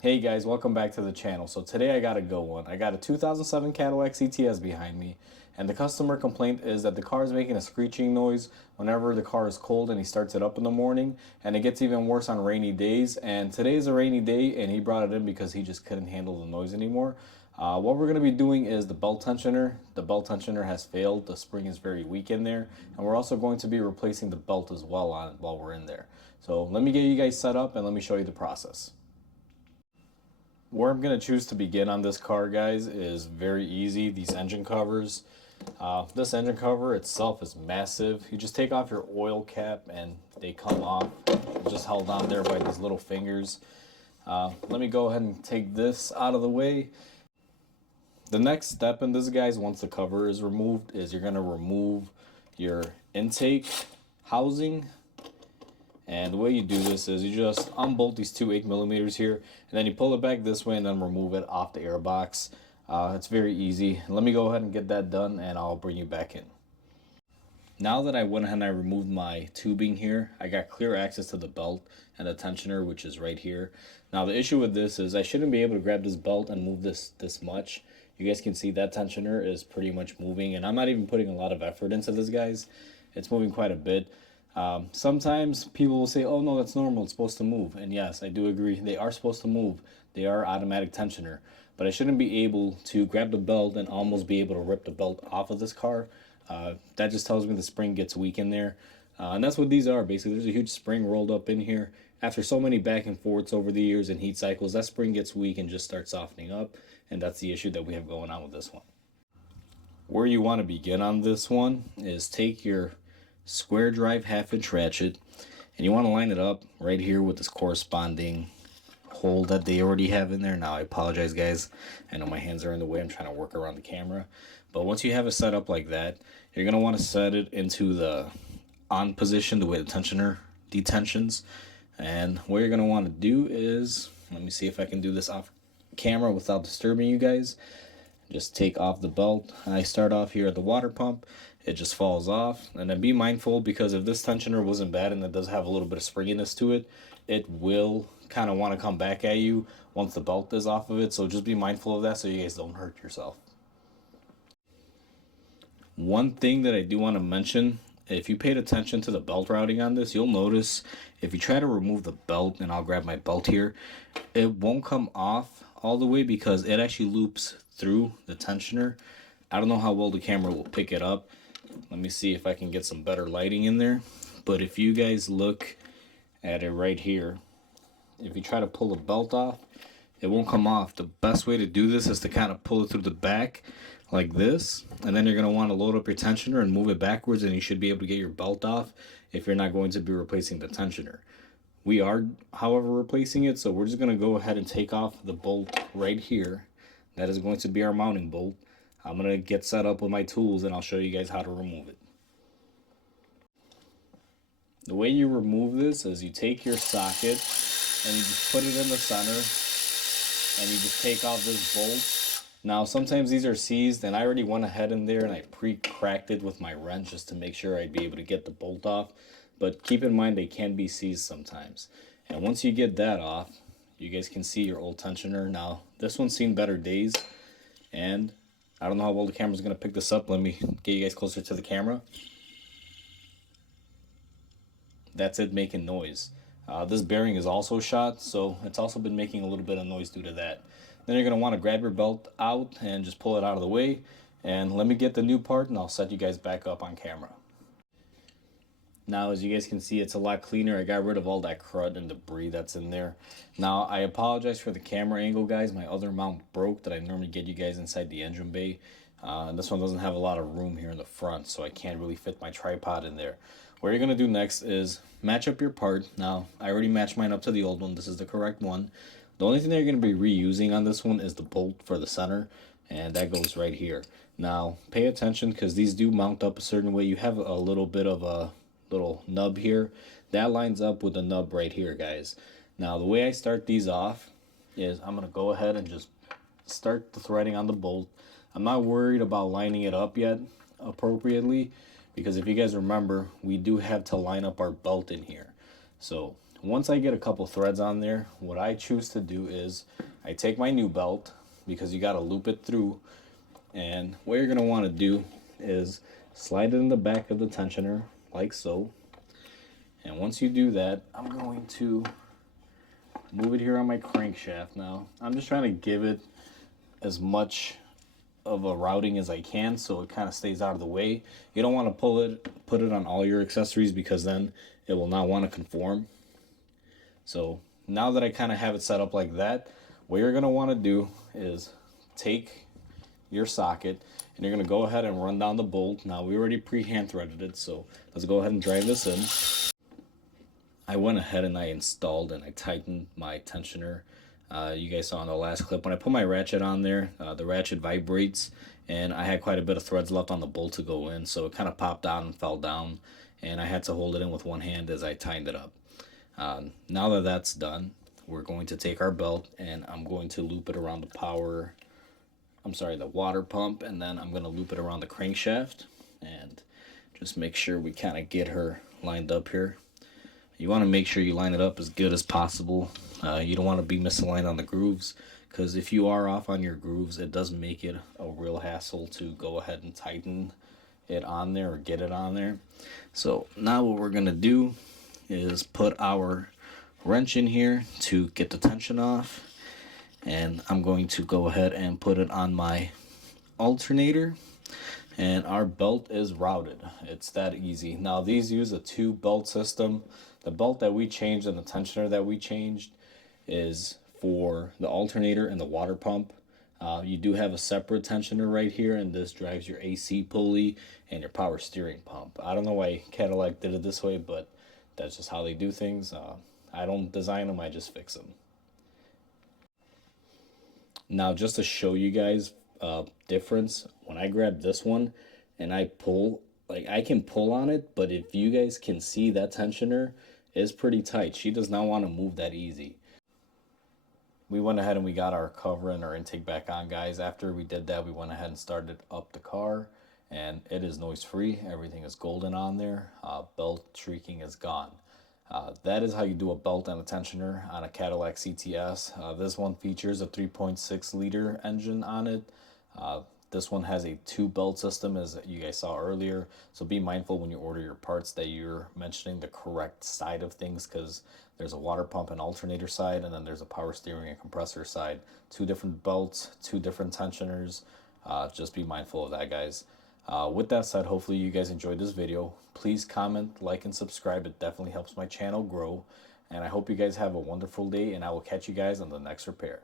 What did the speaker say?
Hey guys, welcome back to the channel. So today I got a good one. I got a 2007 Cadillac CTS behind me, and the customer complaint is that the car is making a screeching noise whenever the car is cold and he starts it up in the morning, and it gets even worse on rainy days. And today is a rainy day, and he brought it in because he just couldn't handle the noise anymore. What we're going to be doing is the belt tensioner. The belt tensioner has failed. The spring is very weak in there, and we're also going to be replacing the belt as well on while we're in there. So let me get you guys set up and let me show you the process. Where I'm going to choose to begin on this car, guys, is very easy. These engine covers. This engine cover itself is massive. You just take off your oil cap and they come off. It's just held on there by these little fingers. Let me go ahead and take this out of the way. The next step in this, guys, once the cover is removed, is you're going to remove your intake housing. And the way you do this is you just unbolt these two 8mm here, and then you pull it back this way and then remove it off the air box. It's very easy. Let me go ahead and get that done and I'll bring you back in. Now that I went ahead and I removed my tubing here, I got clear access to the belt and the tensioner, which is right here. Now the issue with this is I shouldn't be able to grab this belt and move this much. You guys can see that tensioner is pretty much moving, and I'm not even putting a lot of effort into this, guys. It's moving quite a bit. Sometimes people will say, oh no, that's normal, it's supposed to move. And yes, I do agree, they are supposed to move. They are automatic tensioner. But I shouldn't be able to grab the belt and almost be able to rip the belt off of this car. That just tells me the spring gets weak in there. And that's what these are, basically. There's a huge spring rolled up in here. After so many back and forths over the years and heat cycles, that spring gets weak and just starts softening up. And that's the issue that we have going on with this one. Where you want to begin on this one is take your square drive 1/2 inch ratchet and you want to line it up right here with this corresponding hole that they already have in there. Now I apologize, guys, I know my hands are in the way, I'm trying to work around the camera. But once you have it set up like that, you're going to want to set it into the on position, the way the tensioner detensions. And what you're going to want to do is, let me see if I can do this off camera without disturbing you guys. Just take off the belt. I start off here at the water pump. It just falls off. And then be mindful, because if this tensioner wasn't bad and it does have a little bit of springiness to it, it will kind of want to come back at you once the belt is off of it. So just be mindful of that so you guys don't hurt yourself. One thing that I do want to mention, if you paid attention to the belt routing on this, you'll notice if you try to remove the belt, and I'll grab my belt here, it won't come off all the way because it actually loops through the tensioner. I don't know how well the camera will pick it up. Let me see if I can get some better lighting in there. But if you guys look at it right here, if you try to pull the belt off, it won't come off. The best way to do this is to kind of pull it through the back like this, and then you're going to want to load up your tensioner and move it backwards, and you should be able to get your belt off if you're not going to be replacing the tensioner. We are, however, replacing it, so we're just going to go ahead and take off the bolt right here. That is going to be our mounting bolt. I'm going to get set up with my tools and I'll show you guys how to remove it. The way you remove this is you take your socket and you just put it in the center and you just take off this bolt. Now sometimes these are seized, and I already went ahead in there and I pre-cracked it with my wrench just to make sure I'd be able to get the bolt off. But keep in mind they can be seized sometimes. And once you get that off, you guys can see your old tensioner. Now this one's seen better days, and I don't know how well the camera's going to pick this up. Let me get you guys closer to the camera. That's it making noise. This bearing is also shot, so it's also been making a little bit of noise due to that. Then you're going to want to grab your belt out and just pull it out of the way. And let me get the new part and I'll set you guys back up on camera. Now, as you guys can see, it's a lot cleaner. I got rid of all that crud and debris that's in there. Now, I apologize for the camera angle, guys. My other mount broke that I normally get you guys inside the engine bay. And this one doesn't have a lot of room here in the front, so I can't really fit my tripod in there. What you're going to do next is match up your part. Now, I already matched mine up to the old one. This is the correct one. The only thing that you're going to be reusing on this one is the bolt for the center, and that goes right here. Now, pay attention because these do mount up a certain way. You have a little bit of a little nub here that lines up with the nub right here, guys. Now the way I start these off is I'm gonna go ahead and just start the threading on the bolt. I'm not worried about lining it up yet appropriately, because if you guys remember, we do have to line up our belt in here. So Once I get a couple threads on there, what I choose to do is I take my new belt, because you got to loop it through, and what you're going to want to do is slide it in the back of the tensioner like so. And once you do that, I'm going to move it here on my crankshaft. Now I'm just trying to give it as much of a routing as I can so it kind of stays out of the way. You don't want to put it on all your accessories, because then it will not want to conform. So now that I kind of have it set up like that, what you're going to want to do is take your socket and you're going to go ahead and run down the bolt. Now we already pre-hand threaded it, so let's go ahead and drive this in. I went ahead and I installed and I tightened my tensioner. You guys saw in the last clip, when I put my ratchet on there, the ratchet vibrates, and I had quite a bit of threads left on the bolt to go in, so it kind of popped out and fell down, and I had to hold it in with one hand as I tightened it up. Now that that's done, we're going to take our belt and I'm going to loop it around the water pump, and then I'm going to loop it around the crankshaft, and just make sure we kind of get her lined up here. You want to make sure you line it up as good as possible. You don't want to be misaligned on the grooves, because if you are off on your grooves, it does make it a real hassle to go ahead and tighten it on there or get it on there. So now what we're going to do is put our wrench in here to get the tension off, and I'm going to go ahead and put it on my alternator, and our belt is routed. It's that easy. Now these use a 2-belt system. The belt that we changed and the tensioner that we changed is for the alternator and the water pump. You do have a separate tensioner right here, and this drives your AC pulley and your power steering pump. I don't know why Cadillac did it this way, but that's just how they do things. I don't design them, I just fix them. Now just to show you guys difference, when I grab this one and I pull, like I can pull on it, but if you guys can see, that tensioner is pretty tight. She does not want to move that easy. We went ahead and we got our cover and our intake back on, guys. After we did that, we went ahead and started up the car, and it is noise free. Everything is golden on there. Belt shrieking is gone. That is how you do a belt and a tensioner on a Cadillac CTS. This one features a 3.6 liter engine on it. This one has a 2-belt system, as you guys saw earlier. So be mindful when you order your parts that you're mentioning the correct side of things, because there's a water pump and alternator side, and then there's a power steering and compressor side. 2 different belts, 2 different tensioners. Just be mindful of that, guys. With that said, hopefully you guys enjoyed this video. Please comment, like, and subscribe. It definitely helps my channel grow. And I hope you guys have a wonderful day, and I will catch you guys on the next repair.